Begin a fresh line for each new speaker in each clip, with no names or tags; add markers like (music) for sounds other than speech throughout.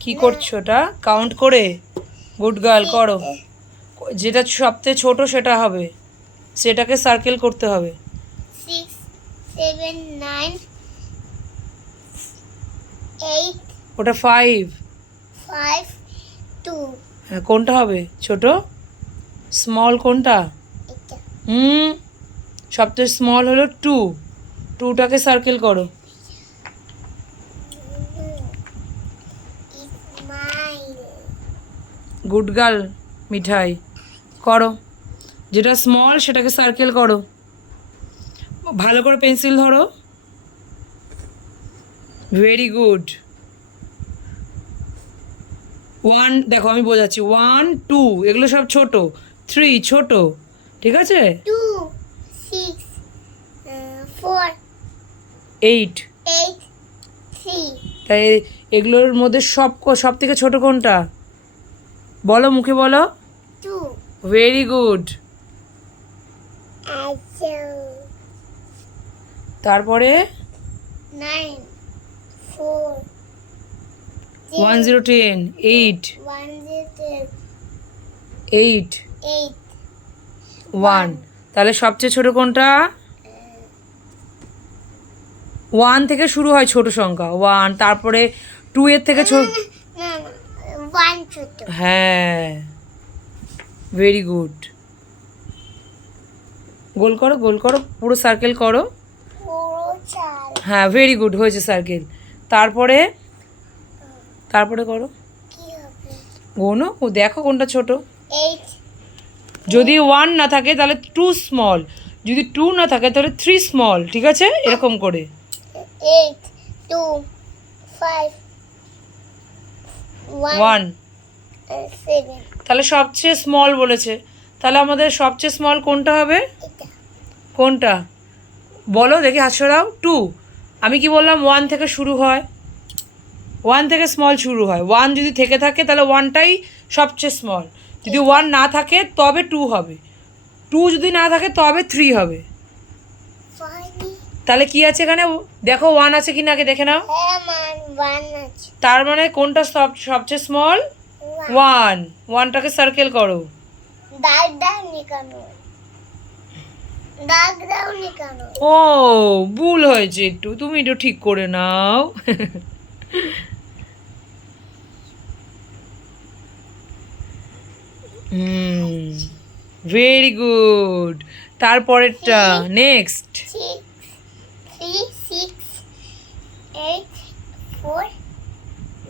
কি করছ ওটা? কাউন্ট করে? গুড গার্ল করো। যেটা সবচেয়ে ছোট সেটা হবে। সেটাকে সার্কেল করতে হবে। ওটা ফাইভ
ফাইভ
হ্যাঁ কোনটা হবে? ছোট? স্মল কোনটা? হুম। সবচেয়ে স্মল হলো টু টুটাকে সার্কেল করো। Good girl Mithai. করো। যেটা স্মল সেটাকে সার্কেল করো। ভালো করে পেন্সিল ধরো। ভেরি গুড ওয়ান দেখো আমি বোঝাচ্ছি। ওয়ান টু এগুলো সব ছোট। থ্রি ছোট। ঠিক আছে? এইট তাই এগুলোর মধ্যে সব সব থেকে ছোট কোনটা? বলো মুখে বলো। ভেরি গুড তারপরে? One zero ten eight eight one তাহলে সবচেয়ে ছোট কোনটা? ওয়ান থেকে শুরু হয় ছোট সংখ্যা। ওয়ান তারপরে টু এর থেকে ছোট (laughs) হ্যাঁ ভেরি গুড গোল করো গোল করো পুরো সার্কেল করো। হ্যাঁ ভেরি গুড হয়েছে সার্কেল তারপরে তারপরে করো। গোনো ও দেখো কোনটা ছোট। যদি ওয়ান না থাকে তাহলে টু স্মল যদি টু না থাকে তাহলে থ্রি স্মল ঠিক আছে? এরকম করে।
Eight two five one
one তাহলে সবচেয়ে স্মল বলেছে। তাহলে আমাদের সবচেয়ে স্মল কোনটা হবে? কোনটা? বলো দেখি হাত সরাও। টু আমি কি বললাম ওয়ান থেকে শুরু হয়। ওয়ান থেকে স্মল শুরু হয়। ওয়ান যদি থেকে থাকে তাহলে ওয়ানটাই সবচেয়ে স্মল যদি ওয়ান না থাকে তবে টু হবে। টু যদি না থাকে তবে থ্রি হবে। তাহলে কি আছে এখানে? দেখো ওয়ান আছে কি না আগে দেখে নাও। তার মানে কোনটা সব সবচেয়ে স্মল
ওয়ান
ওয়ান ওয়ানটাকে সার্কেল করো। ও ভুল হয়েছে একটু। তুমি একটু ঠিক করে নাও। হুম। ভেরি গুড তারপরেরটা। Next
three six eight four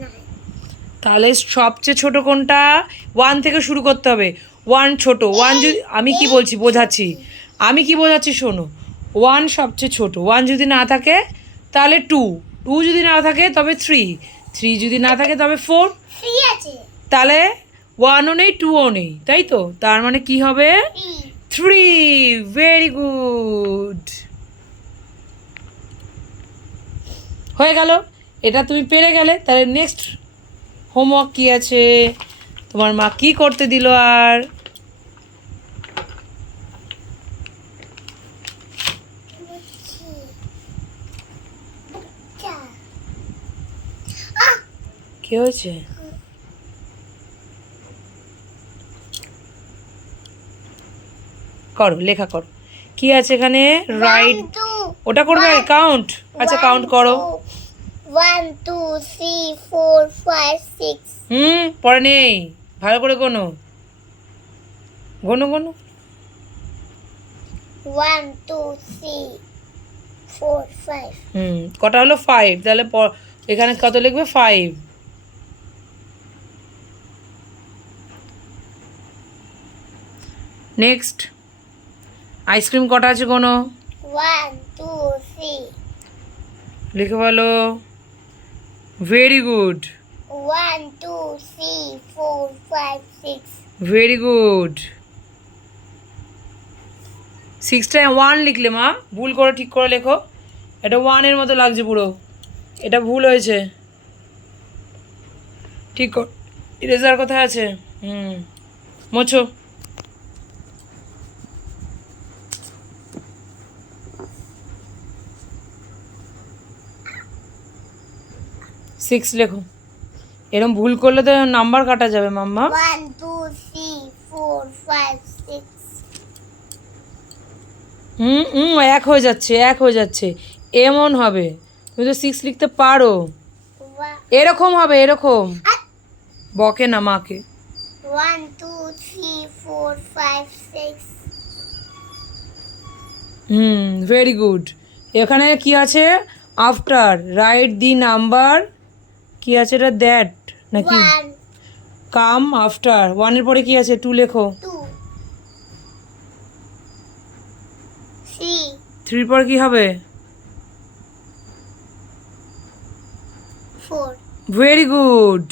nine
তাহলে সবচেয়ে ছোট কোনটা? ওয়ান থেকে শুরু করতে হবে। ওয়ান ছোট। ওয়ান যদি আমি কি বলছি? বোঝাচ্ছি। আমি কি বোঝাচ্ছি? শোনো। ওয়ান সবচেয়ে ছোট। ওয়ান যদি না থাকে তাহলে টু টু যদি না থাকে তবে থ্রি থ্রি যদি না থাকে তবে ফোর তাহলে ওয়ানও নেই টুও নেই। তাই তো? তার মানে কি হবে?
থ্রি
ভেরি গুড হয়ে গেল। এটা তুমি পেরে গেলে তাহলে নেক্সট হোমওয়ার্ক কি আছে? তোমার মা কি করতে দিল আর? কি হয়েছে? করো লেখা করো। কি আছে এখানে? রাইট ওটা করবে? কাউন্ট আচ্ছা কাউন্ট করো।
One two three four five six
hmm পরে নেই। ভালো করে গোনো। গোনো গোনো।
One two three four five
hmm কটা হলো? ফাইভ তাহলে এখানে কত লিখবে? ফাইভ নেক্সট আইসক্রিম কটা আছে কোনো
ওয়ান টু থ্রি
লিখে বলো। Very good
one two three four five six
very good সিক্সটা one লিখলে মা ভুল করে ঠিক করে লেখো। এটা ওয়ানের মতো লাগছে পুরো। এটা ভুল হয়েছে। ঠিক কর ইরেজার কোথায় আছে? হুম মোছো। সিক্স লেখো। এরকম ভুল করলে তো নাম্বার কাটা যাবে মাম্মা।
Two, three, four, five, six.
হুম হুম এক হয়ে যাচ্ছে এক হয়ে যাচ্ছে। এমন হবে। তুমি তো সিক্স লিখতে পারো। এরকম হবে এরকম। বকে না মাকে।
Two, three, four, five, six.
Hmm very good এখানে কি আছে? আফটার রাইট দি নাম্বার কি আছে এটা? দ্যাট নাকি? কাম আফটার ওয়ানের পরে কি আছে? টু লেখো। থ্রির পর কি হবে? ভেরি গুড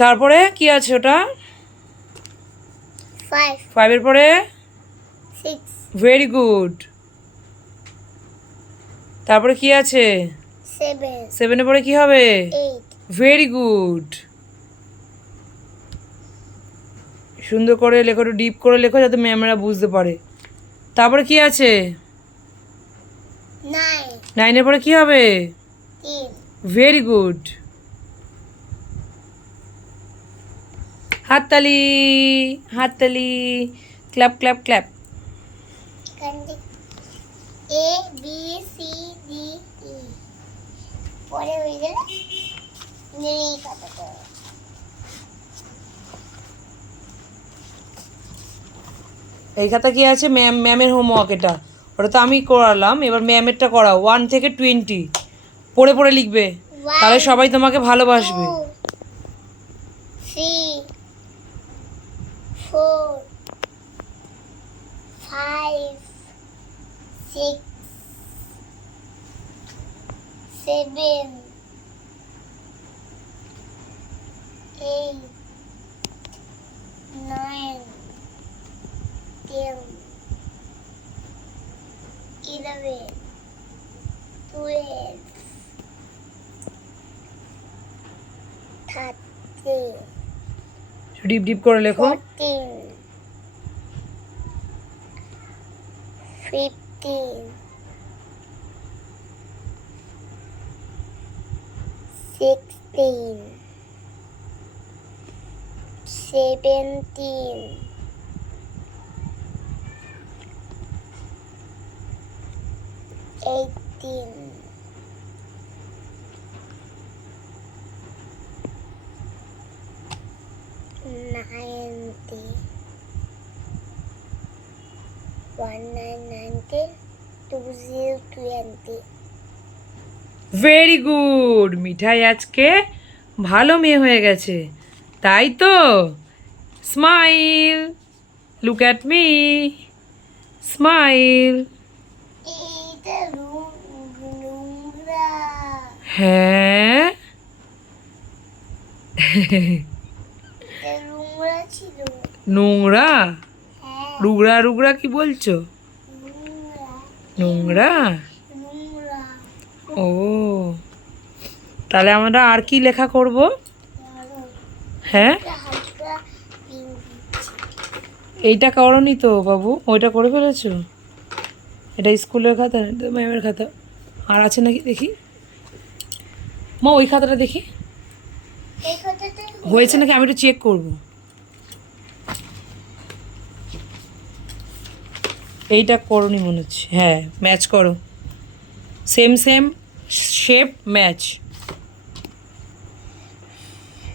তারপরে কি আছে ওটা?
Five,
ফাইভের পরে?
Six,
ভেরি গুড তারপরে কি আছে? সেভেনের পরে কি হবে? ভেরি গুড সুন্দর করে লেখো একটু ডিপ করে লেখো যাতে ম্যামরা বুঝতে পারে। তারপরে কি আছে? নাইনের পরে কি হবে? ভেরি গুড হাততালি হাততালি। ক্ল্যাপ ক্ল্যাপ ক্ল্যাপ
থেকে A B C D E পরে হয়ে গেলে এই খাতাটা
এই খাতা কি আছে? ম্যাম ম্যামের হোমওয়ার্ক এটা। ওটা তো আমি করালাম। এবার ম্যামেরটা করাও। ওয়ান থেকে টোয়েন্টি পড়ে পড়ে লিখবে। তাহলে সবাই তোমাকে ভালোবাসবে।
four, five, six, seven, eight, nine, ten, eleven, twelve. thirteen,
ডিপ ডিপ করে লেখো
fourteen, fifteen, sixteen, seventeen, eighteen. ninety
very good Mithai আজকে ভালো মেয়ে হয়ে গেছে। তাই তো? Smile look at me smile হ্যাঁ।
নোংরা?
রুগড়া রুগড়া কি বলছো?
নোংরা?
ও। তাহলে আমরা আর কি লেখা করব? হ্যাঁ? এইটা করনি তো বাবু ওইটা করে ফেলেছো? এটা স্কুলের খাতা ম্যামের খাতা। আর আছে নাকি দেখি? মা ওই খাতাটা দেখি। হয়েছে নাকি? আমি একটু চেক করব। এইটা করনি মনে হচ্ছে। হ্যাঁ ম্যাচ করো। সেম সেম শেপ ম্যাচ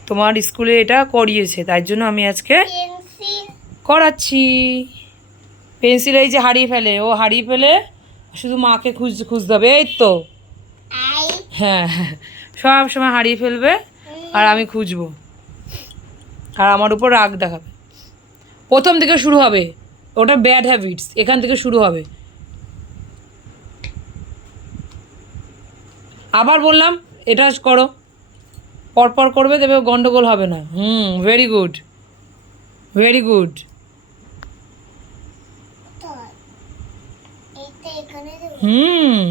তোমার স্কুলে এটা করিয়েছে তাই জন্য আমি আজকে করাচ্ছি। পেন্সিল এই যে হারিয়ে ফেলে ও হারিয়ে ফেলে শুধু মাকে খুঁজ খুঁজতে হবে এই তো। হ্যাঁ হ্যাঁ সব সময় হারিয়ে ফেলবে আর আমি খুঁজবো। আর আমার উপর রাগ দেখাবে। প্রথম থেকে শুরু হবে। ওটা ব্যাড হ্যাবিটস এখান থেকে শুরু হবে। আবার বললাম, এটা করো। পরপর করবে তবে গন্ডগোল হবে না। হুম ভেরি গুড ভেরি গুড
দেবো
hmm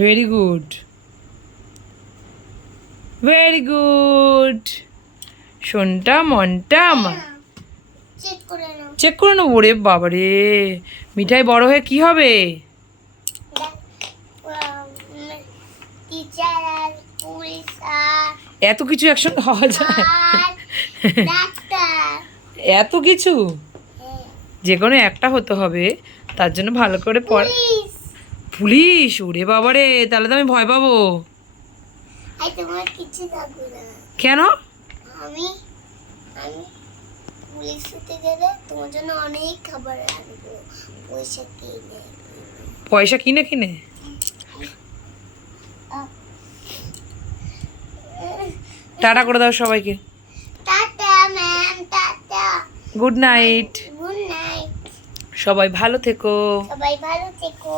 very good very good শোনটা, মনটা আমার।
চেক করে নাও।
চেক করে নেব রে বাবারে। মিঠাই বড় হয়ে কি হবে?
আর
এত কিছু একসঙ্গে হওয়া যায়? এত কিছু?
হ্যাঁ,
যে কোনো একটা হতে হবে তার জন্য ভালো করে পড়
পুলিশ
ওরে বাবারে তাহলে তো আমি ভয় পাবো। কেন?
আমি আমি পুলিশ হতে গেলে তোমার জন্য অনেক খাবার আনব। পয়সা কিনে।
পয়সা কিনে কিনে? টাটা করে দাও সবাইকে।
Tata ma'am tata.
Good night.
Good night.
সবাই ভালো থেকো।
সবাই ভালো থেকো।